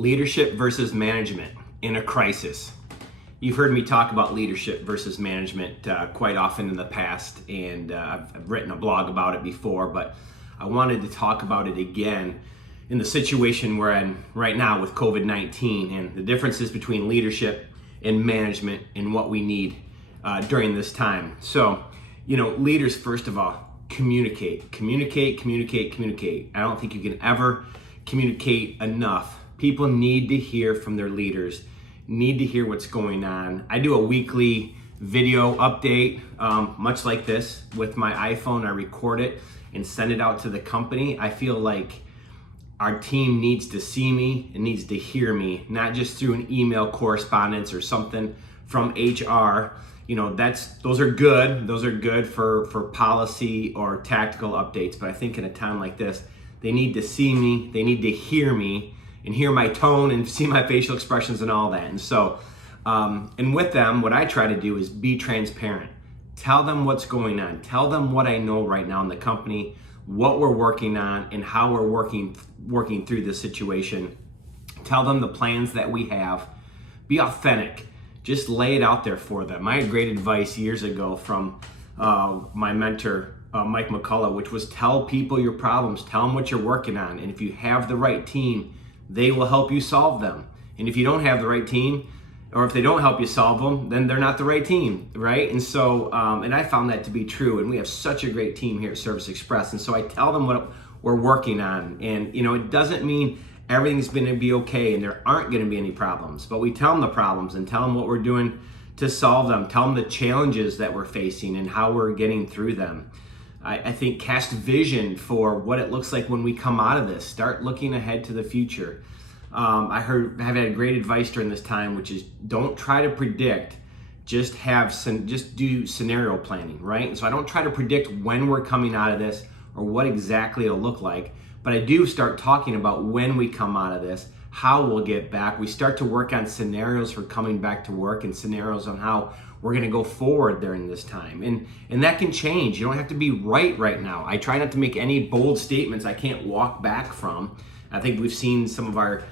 Leadership versus management in a crisis. You've heard me talk about leadership versus management quite often in the past, and I've written a blog about it before, but I wanted to talk about it again in the situation we're in right now with COVID-19 and the differences between leadership and management and what we need during this time. So, leaders, first of all, communicate. I don't think you can ever communicate enough. People need to hear from their leaders, need to hear what's going on. I do a weekly video update, much like this with my iPhone. I record it and send it out to the company. I feel like our team needs to see me and needs to hear me, not just through an email correspondence or something from HR. Those are good. Those are good for policy or tactical updates. But I think in a time like this, they need to see me, they need to hear me and hear my tone and see my facial expressions and all that. And so, and with them, what I try to do is be transparent. Tell them what's going on. Tell them what I know right now in the company, what we're working on, and how we're working through this situation. Tell them the plans that we have. Be authentic. Just lay it out there for them. I had great advice years ago from my mentor, Mike McCullough, which was tell people your problems, tell them what you're working on, and if you have the right team, they will help you solve them. And if you don't have the right team, or if they don't help you solve them, then they're not the right team, right? And so, and I found that to be true, and we have such a great team here at Service Express, and so I tell them what we're working on, and it doesn't mean everything's going to be okay and there aren't going to be any problems, but we tell them the problems and tell them what we're doing to solve them, tell them the challenges that we're facing and how we're getting through them. I think cast vision for what it looks like when we come out of this. Start looking ahead to the future. I've had great advice during this time, which is don't try to predict, just do scenario planning, right? And so I don't try to predict when we're coming out of this or what exactly it'll look like, but I do start talking about when we come out of this, how we'll get back. We start to work on scenarios for coming back to work and scenarios on how we're going to go forward during this time. And that can change. You don't have to be right now. I try not to make any bold statements I can't walk back from. I think we've seen some of our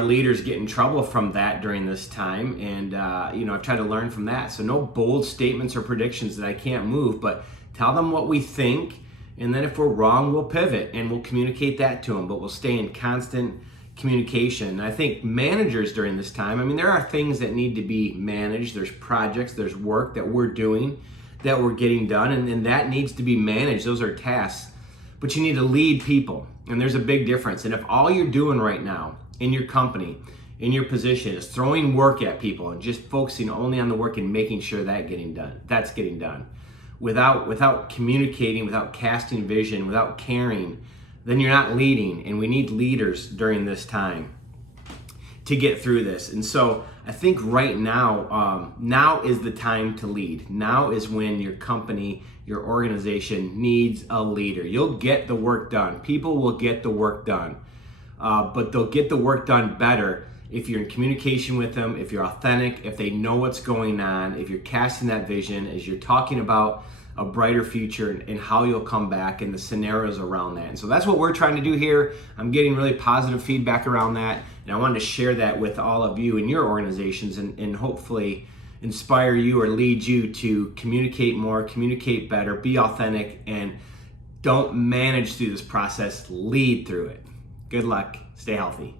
leaders get in trouble from that during this time. And, I've tried to learn from that. So no bold statements or predictions that I can't move, but tell them what we think. And then if we're wrong, we'll pivot and we'll communicate that to them, but we'll stay in constant communication. I think managers during this time, there are things that need to be managed. There's projects, there's work that we're doing, that we're getting done, and that needs to be managed. Those are tasks, but you need to lead people, and there's a big difference. And if all you're doing right now in your company, in your position, is throwing work at people and just focusing only on the work and making sure that's getting done, without communicating, without casting vision, without caring, then you're not leading. And we need leaders during this time to get through this. And so I think right now, now is the time to lead. Now is when your company, your organization needs a leader. You'll get the work done. People will get the work done, but they'll get the work done better if you're in communication with them, if you're authentic, if they know what's going on, if you're casting that vision, as you're talking about a brighter future and how you'll come back and the scenarios around that. And so that's what we're trying to do here. I'm getting really positive feedback around that, and I wanted to share that with all of you in your organizations and hopefully inspire you or lead you to communicate more, communicate better, be authentic, and don't manage through this process, lead through it. Good luck. Stay healthy.